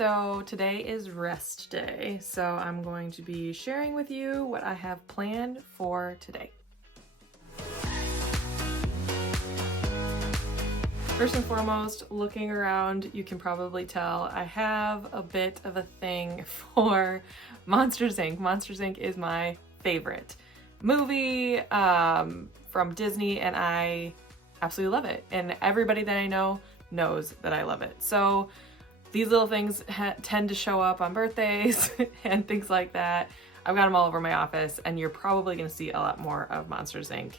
So today is rest day, so I'm going to be sharing with you what I have planned for today. First and foremost, looking around, you can probably tell I have a bit of a thing for Monsters, Inc. Monsters, Inc. is my favorite movie from Disney, and I absolutely love it. And everybody that I know knows that I love it. So these little things tend to show up on birthdays and things like that. I've got them all over my office, and you're probably going to see a lot more of Monsters, Inc.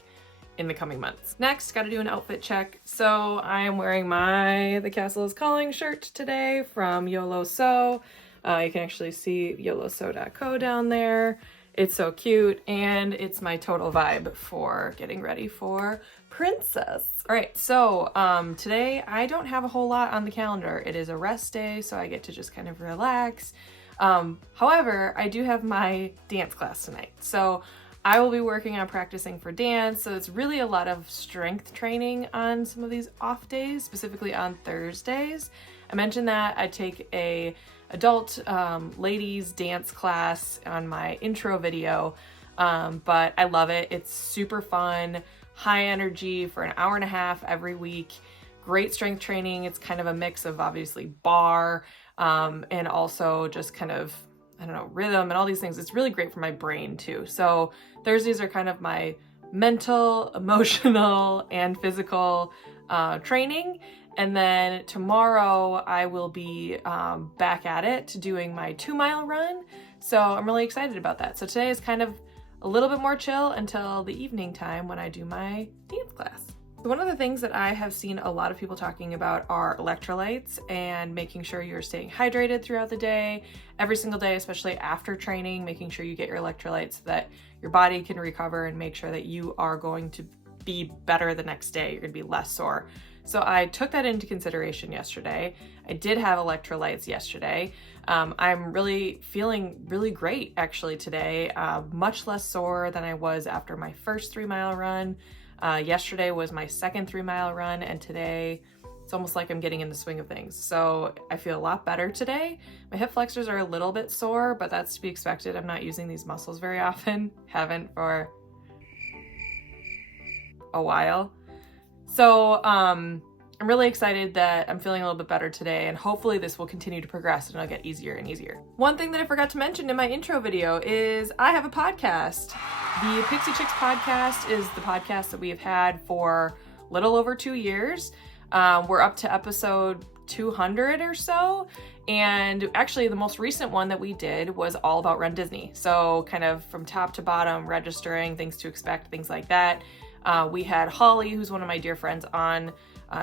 in the coming months. Next, got to do an outfit check. So I am wearing my The Castle is Calling shirt today from YOLOso. You can actually see yoloso.co down there. It's so cute, and it's my total vibe for getting ready for Princess. All right, so today I don't have a whole lot on the calendar. It is a rest day, so I get to just kind of relax. However, I do have my dance class tonight. So I will be working on practicing for dance, so it's really a lot of strength training on some of these off days, specifically on Thursdays. I mentioned that I take a adult ladies dance class on my intro video, but I love it. It's super fun, high energy for an hour and a half every week. Great strength training. It's kind of a mix of obviously bar and also just kind of, I don't know, rhythm and all these things. It's really great for my brain too. So Thursdays are kind of my mental, emotional, and physical training. And then tomorrow I will be back at it doing my 2-mile run. So I'm really excited about that. So today is kind of a little bit more chill until the evening time when I do my dance class. One of the things that I have seen a lot of people talking about are electrolytes and making sure you're staying hydrated throughout the day, every single day, especially after training, making sure you get your electrolytes so that your body can recover and make sure that you are going to be better the next day. You're going to be less sore. So I took that into consideration yesterday. I did have electrolytes yesterday. I'm really feeling really great actually today, much less sore than I was after my first 3-mile run. Yesterday was my second 3-mile run, and today it's almost like I'm getting in the swing of things. So I feel a lot better today. My hip flexors are a little bit sore, but that's to be expected. I'm not using these muscles very often. Haven't for a while. So I'm really excited that I'm feeling a little bit better today, and hopefully this will continue to progress and it'll get easier and easier. One thing that I forgot to mention in my intro video is I have a podcast. The Pixie Chicks podcast is the podcast that we have had for a little over 2 years. We're up to episode 200 or so. And actually the most recent one that we did was all about runDisney. So kind of from top to bottom, registering, things to expect, things like that. We had Holly, who's one of my dear friends, on.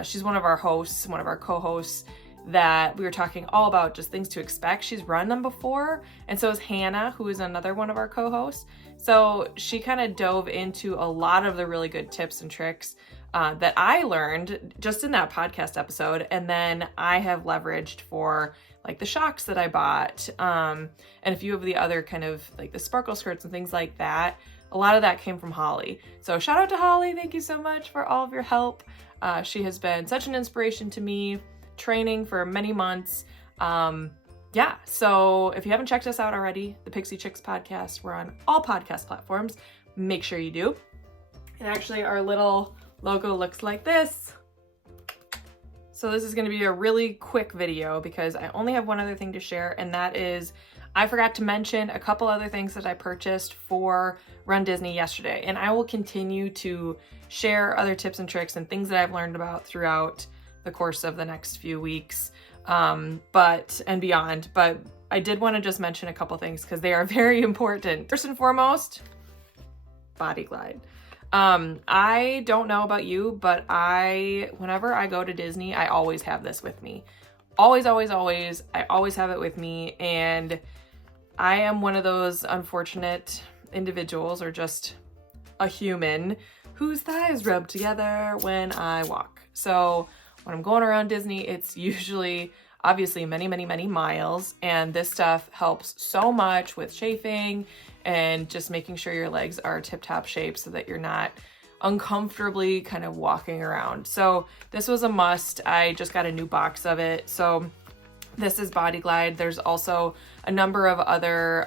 She's one of our hosts, one of our co-hosts, that we were talking all about just things to expect. She's run them before, and so is Hannah, who is another one of our co-hosts. So she kind of dove into a lot of the really good tips and tricks that I learned just in that podcast episode, and then I have leveraged for like the shocks that I bought, and a few of the other kind of like the sparkle skirts and things like that. A lot of that came from Holly. So shout out to Holly. Thank you so much for all of your help. She has been such an inspiration to me, training for many months. Yeah, so if you haven't checked us out already, the Pixie Chicks podcast, we're on all podcast platforms. Make sure you do. And actually our little logo looks like this. So this is going to be a really quick video because I only have one other thing to share, and that is I forgot to mention a couple other things that I purchased for runDisney yesterday, and I will continue to share other tips and tricks and things that I've learned about throughout the course of the next few weeks, and beyond. But I did want to just mention a couple things because they are very important. First and foremost, Body Glide. I don't know about you, but whenever I go to Disney, I always have this with me. Always, always, always. I always have it with me, and I am one of those unfortunate individuals, or just a human, whose thighs rub together when I walk. So when I'm going around Disney, it's usually obviously many, many, many miles, and this stuff helps so much with chafing and just making sure your legs are tip-top shape so that you're not uncomfortably kind of walking around. So this was a must. I just got a new box of it. So This is Body Glide. There's also a number of other,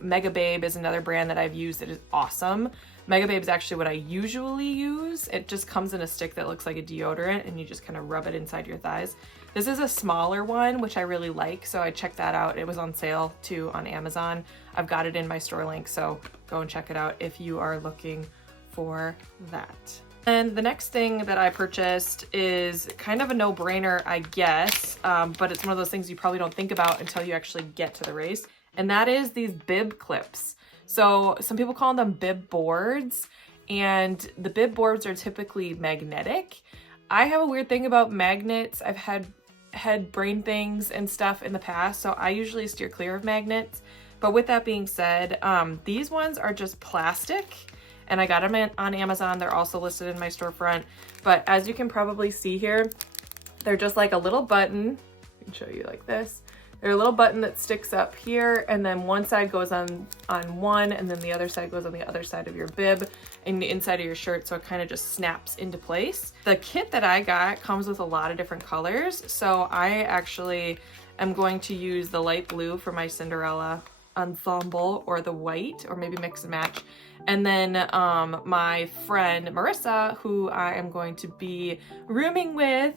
Mega Babe is another brand that I've used that is awesome. Mega Babe is actually what I usually use. It just comes in a stick that looks like a deodorant and you just kind of rub it inside your thighs. This is a smaller one, which I really like, so I checked that out. It was on sale too on Amazon. I've got it in my store link, so go and check it out if you are looking for that. And the next thing that I purchased is kind of a no-brainer, I guess, but it's one of those things you probably don't think about until you actually get to the race, and that is these bib clips. So some people call them bib boards, and the bib boards are typically magnetic. I have a weird thing about magnets. I've had brain things and stuff in the past, so I usually steer clear of magnets. But with that being said, these ones are just plastic, and I got them on Amazon. They're also listed in my storefront. But as you can probably see here, they're just like a little button. I can show you like this. They're a little button that sticks up here, and then one side goes on one, and then the other side goes on the other side of your bib and the inside of your shirt, so it kind of just snaps into place. The kit that I got comes with a lot of different colors, so I actually am going to use the light blue for my Cinderella ensemble, or the white, or maybe mix and match. And then my friend Marissa, who I am going to be rooming with,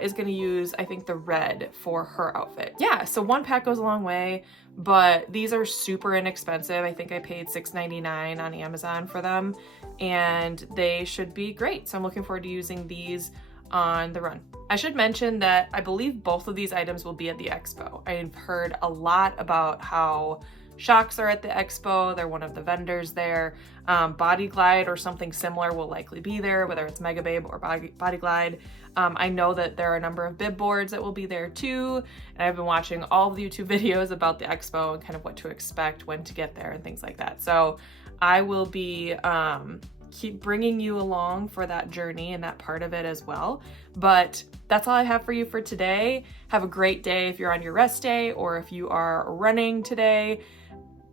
is going to use, I think, the red for her outfit. Yeah, so one pack goes a long way, but these are super inexpensive. I think I paid $6.99 on Amazon for them, and they should be great. So I'm looking forward to using these on the run. I should mention that I believe both of these items will be at the expo. I've heard a lot about how shocks are at the expo. They're one of the vendors there. Body Glide or something similar will likely be there, whether it's Mega Babe or Body Glide. I know that there are a number of bib boards that will be there too, and I've been watching all of the YouTube videos about the expo and kind of what to expect, when to get there, and things like that. So I will be keep bringing you along for that journey and that part of it as well. But that's all I have for you for today. Have a great day if you're on your rest day, or if you are running today.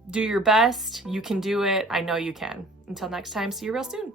Do your best. You can do it. I know you can. Until next time, see you real soon.